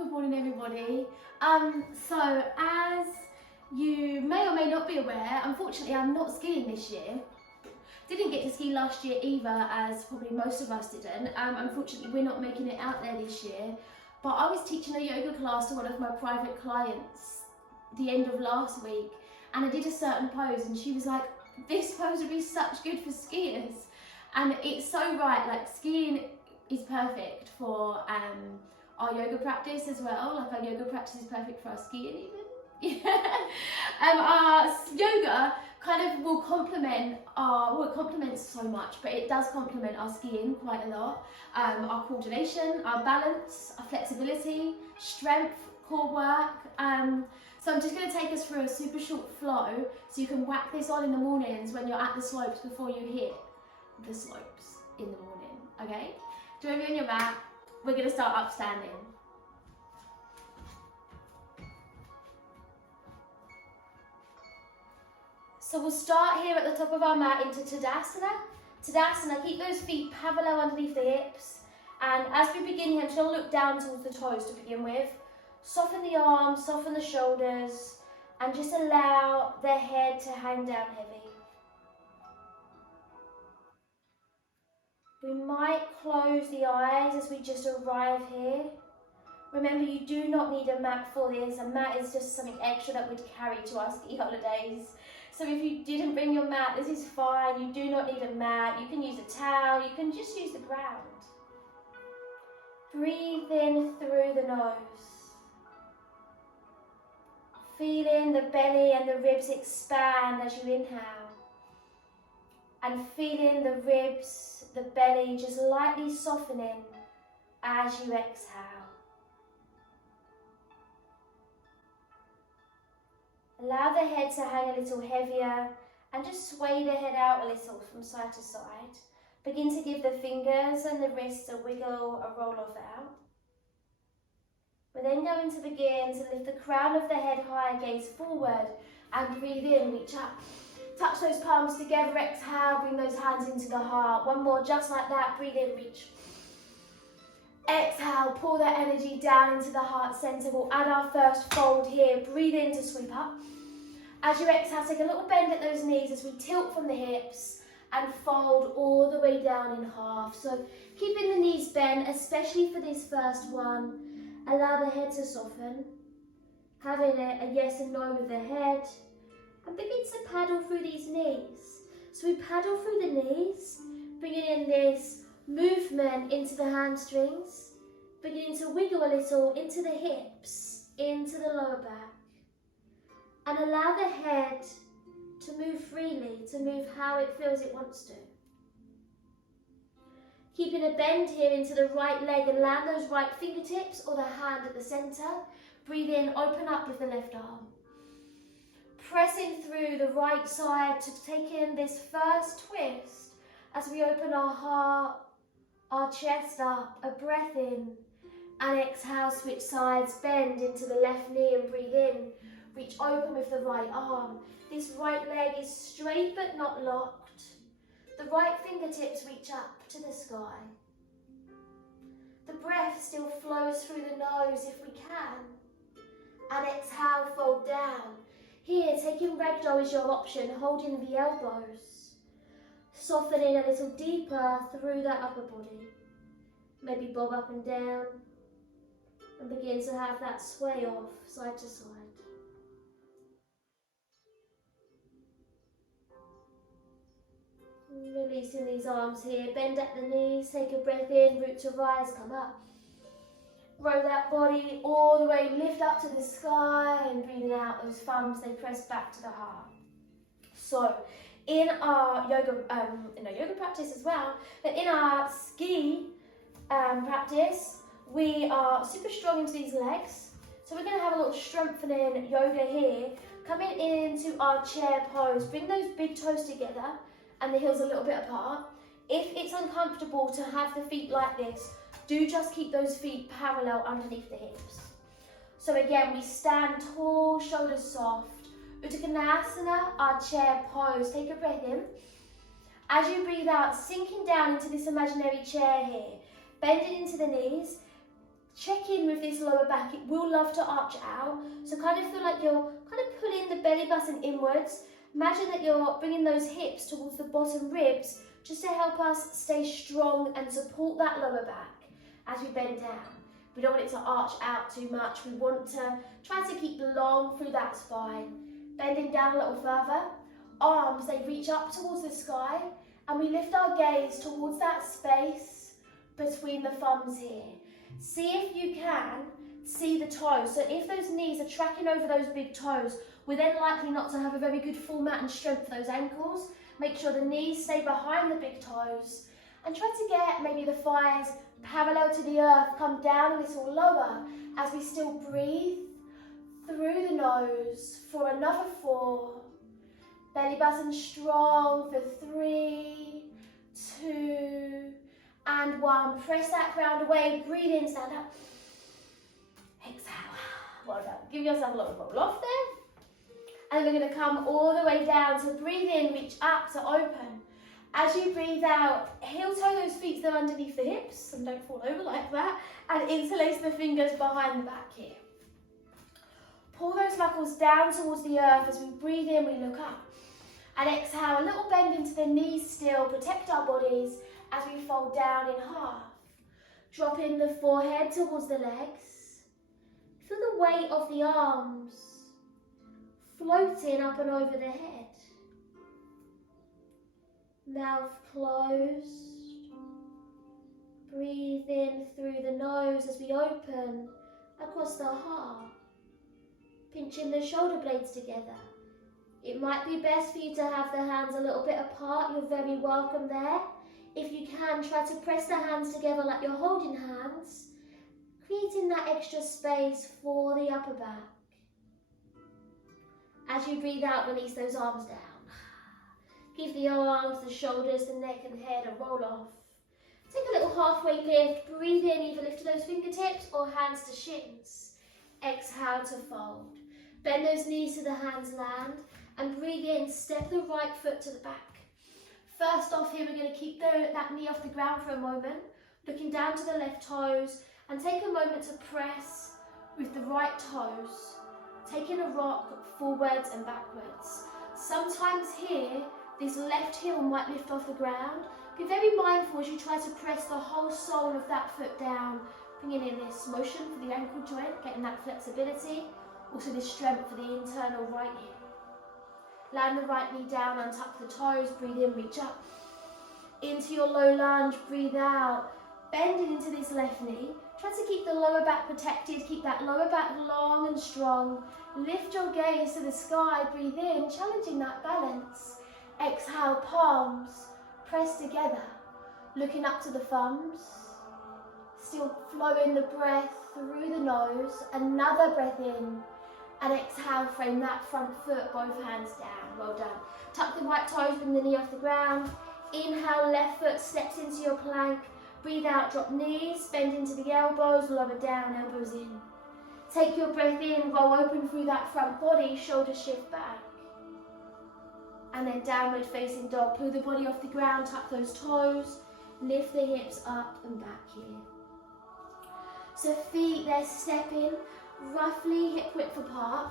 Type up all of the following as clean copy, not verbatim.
Good morning, everybody. So as you may or may not be aware, unfortunately I'm not skiing this year. Didn't get to ski last year either, as probably most of us didn't. Unfortunately we're not making it out there this year. But I was teaching a yoga class to one of my private clients the end of last week, and I did a certain pose and she was like, this pose would be such good for skiers. And it's so right, like skiing is perfect for our yoga practice as well. Like our yoga practice is perfect for our skiing even. Our yoga kind of will complement it complements so much, but it does complement our skiing quite a lot. Our coordination, our balance, our flexibility, strength, core work. So I'm just going to take us through a super short flow so you can whack this on in the mornings when you're at the slopes before you hit the slopes in the morning, okay? Join me on your mat. We're going to start up standing. So we'll start here at the top of our mat into Tadasana. Tadasana, keep those feet parallel underneath the hips. And as we begin here, I'm just going to look down towards the toes to begin with. Soften the arms, soften the shoulders, and just allow the head to hang down heavy. We might close the eyes as we just arrive here. Remember, you do not need a mat for this. A mat is just something extra that we'd carry to our ski holidays. So if you didn't bring your mat, this is fine. You do not need a mat. You can use a towel. You can just use the ground. Breathe in through the nose. Feeling the belly and the ribs expand as you inhale. And feeling the ribs, the belly just lightly softening as you exhale. Allow the head to hang a little heavier and just sway the head out a little from side to side. Begin to give the fingers and the wrists a wiggle, a roll off out. We're then going to begin to lift the crown of the head high, gaze forward, and breathe in, reach up. Touch those palms together, exhale, bring those hands into the heart. One more, just like that, breathe in, reach. Exhale, pull that energy down into the heart center. We'll add our first fold here. Breathe in to sweep up. As you exhale, take a little bend at those knees as we tilt from the hips and fold all the way down in half. So keeping the knees bent, especially for this first one. Allow the head to soften. Having a yes and no with the head. And begin to paddle through these knees. So we paddle through the knees, bringing in this movement into the hamstrings, beginning to wiggle a little into the hips, into the lower back, and allow the head to move freely, to move how it feels it wants to. Keeping a bend here into the right leg and land those right fingertips or the hand at the center. Breathe in, open up with the left arm. Pressing through the right side to take in this first twist as we open our heart, our chest up, a breath in, and exhale, switch sides, bend into the left knee and breathe in. Reach open with the right arm. This right leg is straight but not locked. The right fingertips reach up to the sky. The breath still flows through the nose if we can. And exhale, fold down. Here, taking ragdoll is your option, holding the elbows. Softening a little deeper through that upper body. Maybe bob up and down. And begin to have that sway off side to side. Releasing these arms here, bend at the knees, take a breath in, root to rise, come up. Roll that body all the way, lift up to the sky, and breathing out, those thumbs, they press back to the heart. So, in our yoga practice as well, but in our ski practice, we are super strong into these legs. So we're going to have a little strengthening yoga here, coming into our chair pose, bring those big toes together, and the heels a little bit apart. If it's uncomfortable to have the feet like this, do just keep those feet parallel underneath the hips. So again, we stand tall, shoulders soft. Uttanasana, our chair pose. Take a breath in. As you breathe out, sinking down into this imaginary chair here. Bending into the knees, check in with this lower back. It will love to arch out. So kind of feel like you're kind of pulling the belly button inwards. Imagine that you're bringing those hips towards the bottom ribs just to help us stay strong and support that lower back as we bend down. We don't want it to arch out too much. We want to try to keep long through that spine. Bending down a little further. Arms, they reach up towards the sky, and we lift our gaze towards that space between the thumbs here. See if you can see the toes. So if those knees are tracking over those big toes, we're then likely not to have a very good full mat and strength for those ankles. Make sure the knees stay behind the big toes, and try to get maybe the thighs parallel to the earth, come down a little lower as we still breathe through the nose for another 4. Belly button strong for 3, 2, and 1. Press that ground away. Breathe in, stand up. Exhale. Well done. Give yourself a little roll off there. And we're going to come all the way down. So breathe in, reach up to open. As you breathe out, heel toe those feet still underneath the hips and don't fall over like that. And interlace the fingers behind the back here. Pull those knuckles down towards the earth. As we breathe in, we look up. And exhale, a little bend into the knees still. Protect our bodies as we fold down in half. Dropping the forehead towards the legs. Feel the weight of the arms floating up and over the head. Mouth closed. Breathe in through the nose as we open across the heart. Pinching the shoulder blades together. It might be best for you to have the hands a little bit apart. You're very welcome there. If you can, try to press the hands together like you're holding hands, creating that extra space for the upper back. As you breathe out, release those arms down. Give the arms, the shoulders, the neck and head a roll off. Take a little halfway lift. Breathe in, either lift to those fingertips or hands to shins. Exhale to fold. Bend those knees to the hands land. And breathe in, step the right foot to the back. First off here, we're going to keep that knee off the ground for a moment, looking down to the left toes, and take a moment to press with the right toes, taking a rock forwards and backwards. Sometimes here, this left heel might lift off the ground. Be very mindful as you try to press the whole sole of that foot down, bringing in this motion for the ankle joint, getting that flexibility, also this strength for the internal right hip. Land the right knee down, untuck the toes, breathe in, reach up. Into your low lunge, breathe out. Bending into this left knee. Try to keep the lower back protected, keep that lower back long and strong. Lift your gaze to the sky, breathe in, challenging that balance. Exhale, palms press together, looking up to the thumbs. Still flowing the breath through the nose, another breath in. And exhale, frame that front foot, both hands down. Well done. Tuck the right toes, bring the knee off the ground. Inhale, left foot steps into your plank. Breathe out, drop knees, bend into the elbows, lower down, elbows in. Take your breath in, roll open through that front body, shoulders shift back. And then downward facing dog. Pull the body off the ground, tuck those toes, lift the hips up and back here. So feet, they're stepping roughly hip width apart.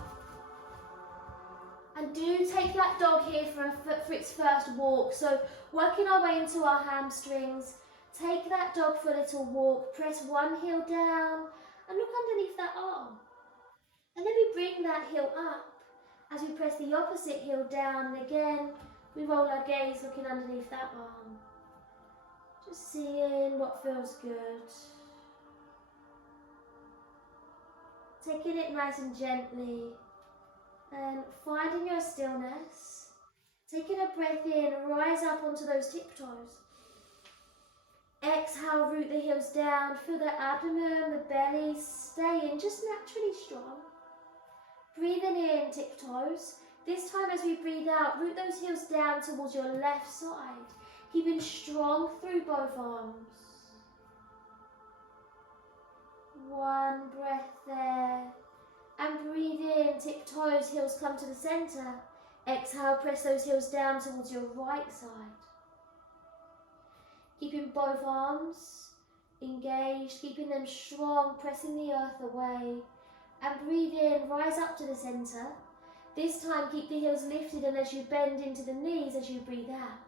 And do take that dog here for its first walk. So working our way into our hamstrings. Take that dog for a little walk. Press one heel down and look underneath that arm. And then we bring that heel up as we press the opposite heel down. And again, we roll our gaze looking underneath that arm. Just seeing what feels good. Taking it nice and gently and finding your stillness. Taking a breath in, rise up onto those tiptoes. Exhale, root the heels down, feel the abdomen, the belly staying just naturally strong. Breathing in, tiptoes. This time as we breathe out, root those heels down towards your left side, keeping strong through both arms. One breath there. And breathe in, tiptoes, heels come to the center. Exhale, press those heels down towards your right side. Keeping both arms engaged, keeping them strong, pressing the earth away. And breathe in, rise up to the centre. This time keep the heels lifted, and as you bend into the knees as you breathe out.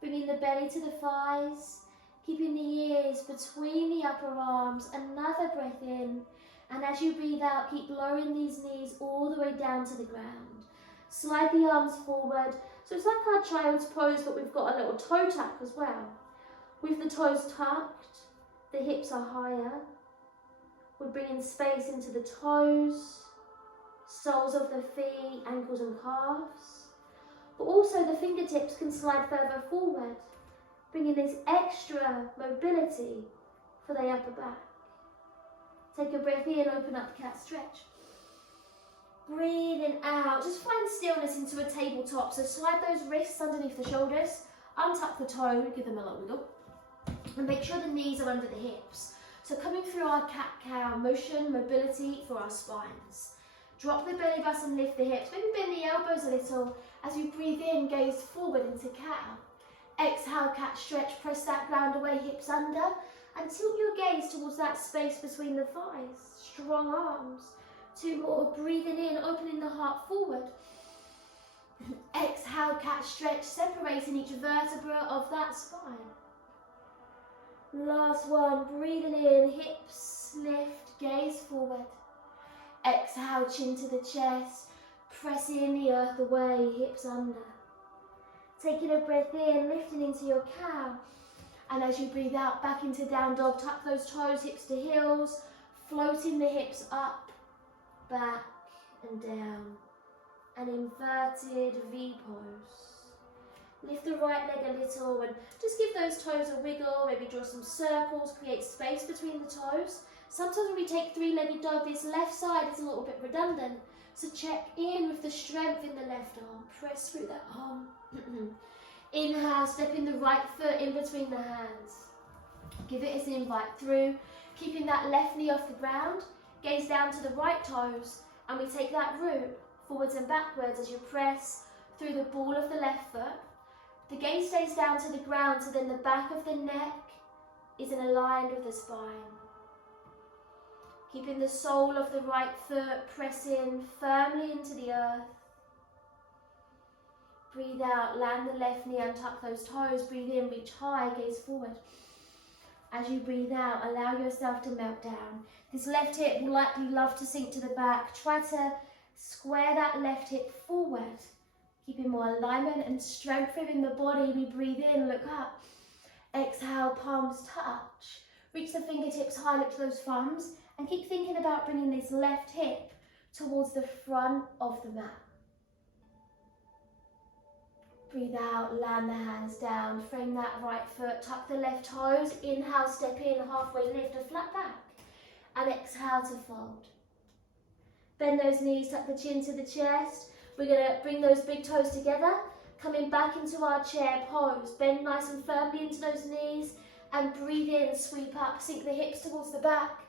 Bringing the belly to the thighs, keeping the ears between the upper arms. Another breath in, and as you breathe out, keep lowering these knees all the way down to the ground. Slide the arms forward. So it's like our child's pose, but we've got a little toe tuck as well. With the toes tucked, the hips are higher. We're bringing space into the toes, soles of the feet, ankles and calves. But also the fingertips can slide further forward, bringing this extra mobility for the upper back. Take a breath in, open up cat stretch. Breathing out, just find stillness into a tabletop. So slide those wrists underneath the shoulders, untuck the toe, give them a little wiggle, and make sure the knees are under the hips. So coming through our cat-cow motion, mobility for our spines. Drop the belly button, lift the hips, maybe bend the elbows a little. As you breathe in, gaze forward into cow. Exhale, cat stretch, press that ground away, hips under, and tilt your gaze towards that space between the thighs. Strong arms. 2 more, breathing in, opening the heart forward. Exhale, cat stretch, separating each vertebra of that spine. Last one, breathing in, hips lift, gaze forward. Exhale, chin to the chest, pressing the earth away, hips under. Taking a breath in, lifting into your cow. And as you breathe out, back into down dog, tuck those toes, hips to heels, floating the hips up, back and down. An inverted V pose. Lift the right leg a little and just give those toes a wiggle, maybe draw some circles, create space between the toes. Sometimes when we take 3-legged dog, this left side is a little bit redundant. So check in with the strength in the left arm. Press through that arm. Inhale, stepping the right foot in between the hands. Give it as an invite through, keeping that left knee off the ground. Gaze down to the right toes, and we take that root forwards and backwards as you press through the ball of the left foot. The gaze stays down to the ground, so then the back of the neck is aligned with the spine. Keeping the sole of the right foot pressing firmly into the earth. Breathe out, land the left knee, untuck those toes. Breathe in, reach high, gaze forward. As you breathe out, allow yourself to melt down. This left hip will likely love to sink to the back. Try to square that left hip forward. Keeping more alignment and strength within the body. We breathe in, look up. Exhale, palms touch. Reach the fingertips high, lift those thumbs. And keep thinking about bringing this left hip towards the front of the mat. Breathe out, land the hands down. Frame that right foot, tuck the left toes. Inhale, step in, halfway lift, a flat back. And exhale to fold. Bend those knees, tuck the chin to the chest. We're going to bring those big toes together, coming back into our chair pose. Bend nice and firmly into those knees and breathe in, sweep up, sink the hips towards the back.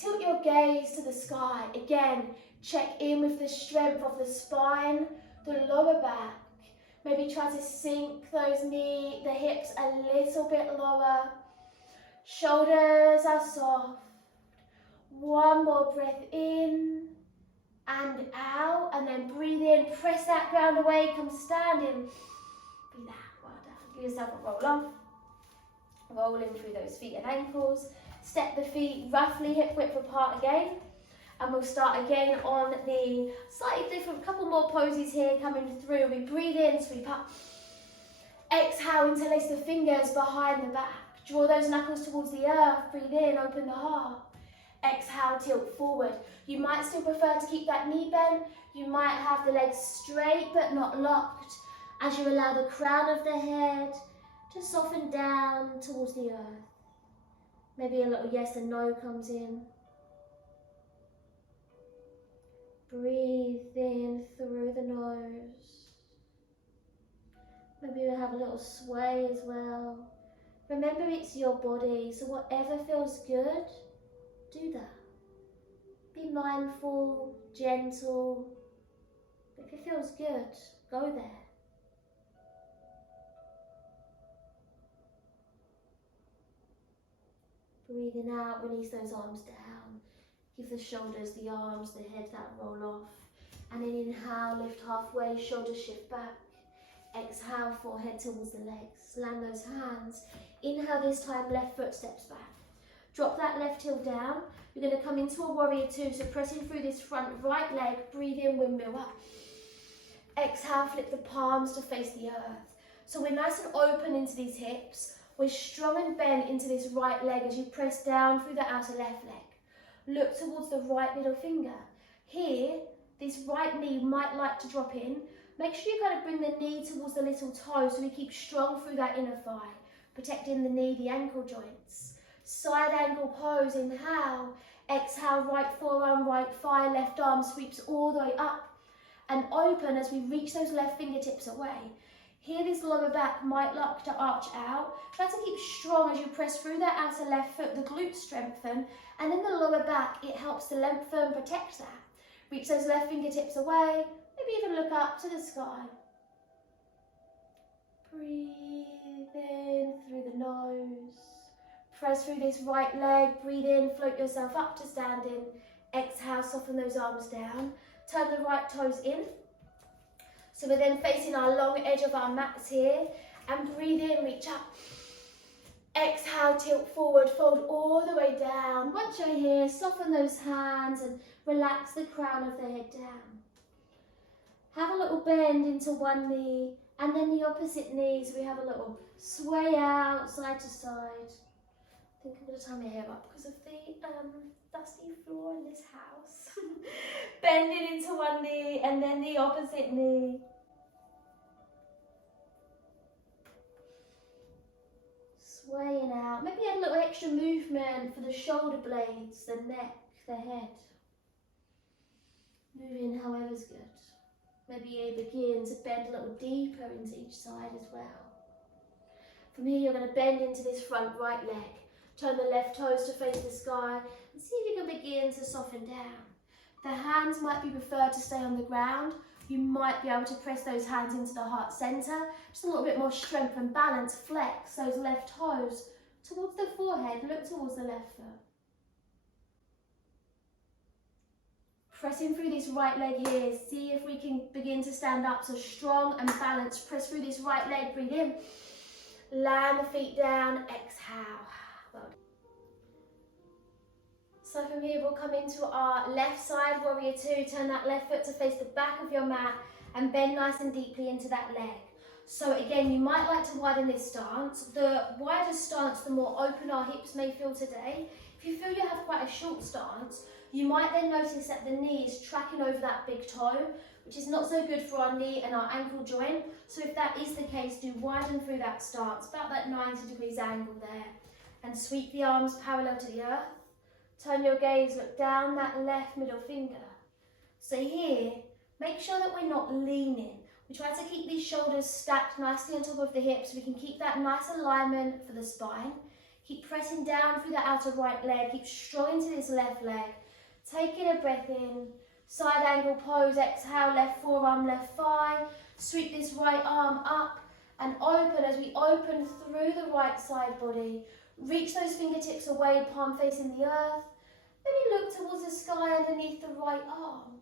Tilt your gaze to the sky. Again, check in with the strength of the spine, the lower back. Maybe try to sink the hips a little bit lower. Shoulders are soft. One more breath in and out, and then breathe in, press that ground away, come standing. Breathe out, well done. Give yourself a roll off. Rolling through those feet and ankles. Step the feet roughly hip width apart again. And we'll start again on the slightly different, couple more poses here coming through. We breathe in, sweep up. Exhale, interlace the fingers behind the back. Draw those knuckles towards the earth. Breathe in, open the heart. Exhale, tilt forward. You might still prefer to keep that knee bent. You might have the legs straight but not locked as you allow the crown of the head to soften down towards the earth. Maybe a little yes and no comes in. Breathe in through the nose. Maybe you'll have a little sway as well. Remember, it's your body, so whatever feels good, do that. Be mindful, gentle. If it feels good, go there. Breathing out, release those arms down. Give the shoulders, the arms, the head that roll off. And then inhale, lift halfway, shoulders shift back. Exhale, forehead towards the legs. Land those hands. Inhale this time, left foot steps back. Drop that left heel down. You're going to come into a warrior two, so pressing through this front right leg, breathe in, windmill up. Exhale, flip the palms to face the earth. So we're nice and open into these hips. We're strong and bent into this right leg as you press down through the outer left leg. Look towards the right middle finger. Here, this right knee might like to drop in. Make sure you kind of bring the knee towards the little toe so we keep strong through that inner thigh, protecting the knee, the ankle joints. Side angle pose, inhale. Exhale, right forearm, right thigh, left arm sweeps all the way up and open as we reach those left fingertips away. Here, this lower back might like to arch out. Try to keep strong as you press through that outer left foot, the glutes strengthen, and in the lower back, it helps to lengthen, protect that. Reach those left fingertips away, maybe even look up to the sky. Breathe in through the nose. Press through this right leg, breathe in, float yourself up to standing. Exhale, soften those arms down. Turn the right toes in. So we're then facing our long edge of our mats here. And breathe in, reach up. Exhale, tilt forward, fold all the way down. Once you're here, soften those hands and relax the crown of the head down. Have a little bend into one knee and then the opposite knee. So we have a little sway out, side to side. I think I'm going to tie my hair up because of the dusty floor in this house. Bend it into one knee and then the opposite knee. Swaying out. Maybe add a little extra movement for the shoulder blades, the neck, the head. Moving however's good. Maybe you begin to bend a little deeper into each side as well. From here you're going to bend into this front right leg. Turn the left toes to face the sky and see if you can begin to soften down. The hands might be preferred to stay on the ground. You might be able to press those hands into the heart center. Just a little bit more strength and balance. Flex those left toes towards the forehead. Look towards the left foot. Pressing through this right leg here. See if we can begin to stand up. So strong and balanced. Press through this right leg. Breathe in. Land the feet down. Exhale. Well done. So from here we'll come into our left side, warrior two. Turn that left foot to face the back of your mat and bend nice and deeply into that leg. So again, you might like to widen this stance. The wider stance, the more open our hips may feel today. If you feel you have quite a short stance, you might then notice that the knee is tracking over that big toe, which is not so good for our knee and our ankle joint. So if that is the case, do widen through that stance, about that 90 degrees angle there. And sweep the arms parallel to the earth. Turn your gaze, look down that left middle finger. So here, make sure that we're not leaning. We try to keep these shoulders stacked nicely on top of the hips so we can keep that nice alignment for the spine. Keep pressing down through the outer right leg. Keep strong into this left leg. Taking a breath in. Side angle pose. Exhale, left forearm, left thigh. Sweep this right arm up and open as we open through the right side body. Reach those fingertips away, palm facing the earth. Maybe look towards the sky underneath the right arm.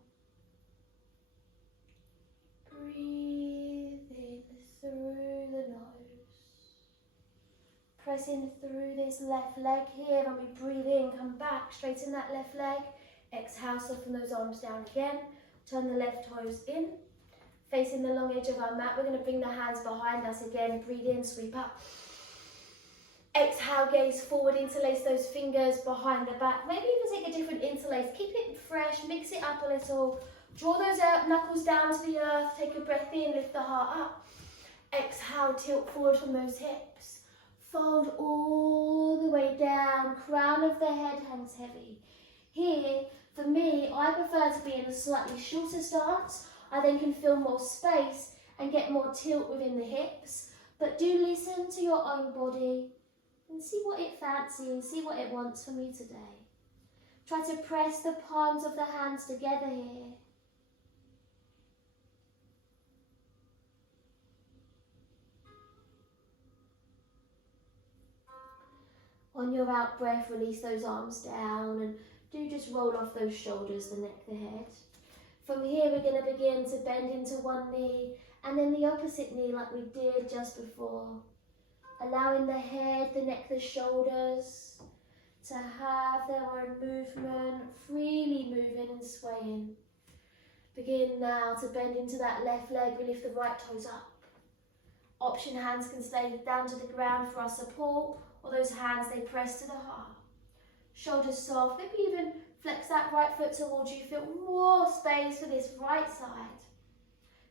Breathe in through the nose. Press in through this left leg here. When we breathe in, come back, straighten that left leg. Exhale, soften those arms down again. Turn the left toes in. Facing the long edge of our mat, we're going to bring the hands behind us again. Breathe in, sweep up. Exhale, gaze forward, interlace those fingers behind the back. Maybe even take a different interlace. Keep it fresh, mix it up a little. Draw those knuckles down to the earth. Take a breath in, lift the heart up. Exhale, tilt forward from those hips. Fold all the way down. Crown of the head hangs heavy. Here, for me, I prefer to be in a slightly shorter stance. I then can feel more space and get more tilt within the hips. But do listen to your own body and see what it fancies, see what it wants from you today. Try to press the palms of the hands together here. On your out breath, release those arms down and do just roll off those shoulders, the neck, the head. From here, we're going to begin to bend into one knee and then the opposite knee like we did just before. Allowing the head, the neck, the shoulders to have their own movement, freely moving and swaying. Begin now to bend into that left leg. We lift the right toes up. Option hands can stay down to the ground for our support, or those hands, they press to the heart. Shoulders soft, maybe even flex that right foot towards you. Feel more space for this right side.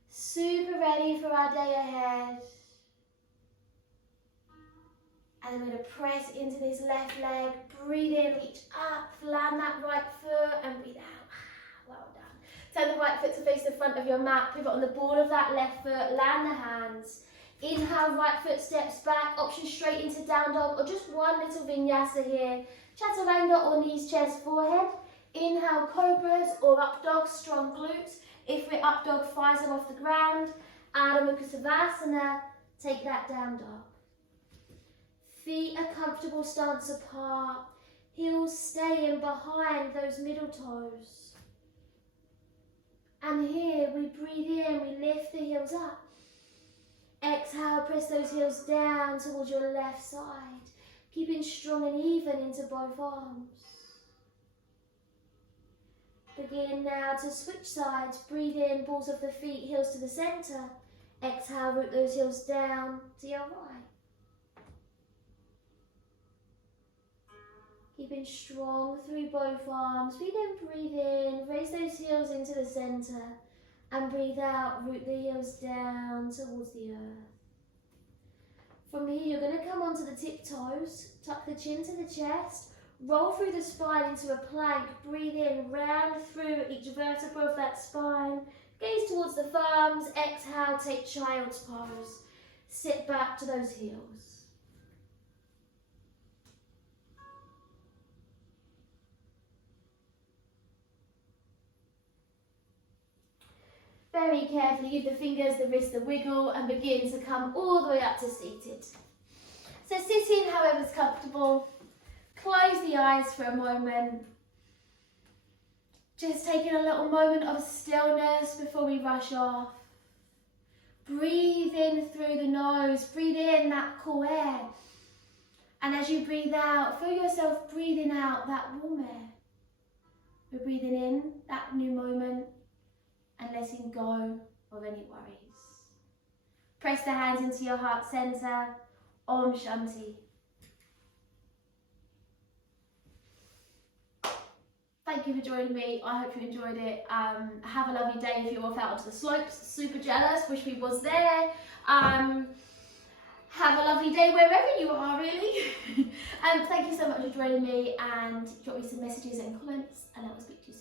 Super ready for our day ahead. And then we're going to press into this left leg. Breathe in, reach up, land that right foot and breathe out. Well done. Turn the right foot to face the front of your mat. Pivot on the ball of that left foot. Land the hands. Inhale, right foot steps back. Option straight into down dog or just one little vinyasa here. Chaturanga or knees, chest, forehead. Inhale, cobras or up dog, strong glutes. If we're up dog, thighs are off the ground. Adho Mukha Savasana, take that down dog. Feet a comfortable stance apart. Heels staying behind those middle toes. And here we breathe in, we lift the heels up. Exhale, press those heels down towards your left side. Keeping strong and even into both arms. Begin now to switch sides. Breathe in, balls of the feet, heels to the center. Exhale, root those heels down to your right. Keeping strong through both arms. Breathe in, raise those heels into the center. And breathe out, root the heels down towards the earth. From here, you're going to come onto the tiptoes, tuck the chin to the chest, roll through the spine into a plank, breathe in, round through each vertebra of that spine, gaze towards the thumbs, exhale, take child's pose. Sit back to those heels. Very carefully, give the fingers, the wrist a wiggle and begin to come all the way up to seated. So sit in however's comfortable. Close the eyes for a moment. Just taking a little moment of stillness before we rush off. Breathe in through the nose. Breathe in that cool air. And as you breathe out, feel yourself breathing out that warm air. We're breathing in that new moment and letting go of any worries. Press the hands into your heart center. Om Shanti. Thank you for joining me. I hope you enjoyed it. Have a lovely day if you're off out onto the slopes. Super jealous. Wish we was there. Have a lovely day wherever you are, really. Thank you so much for joining me, and drop me some messages and comments, and I will speak to you soon.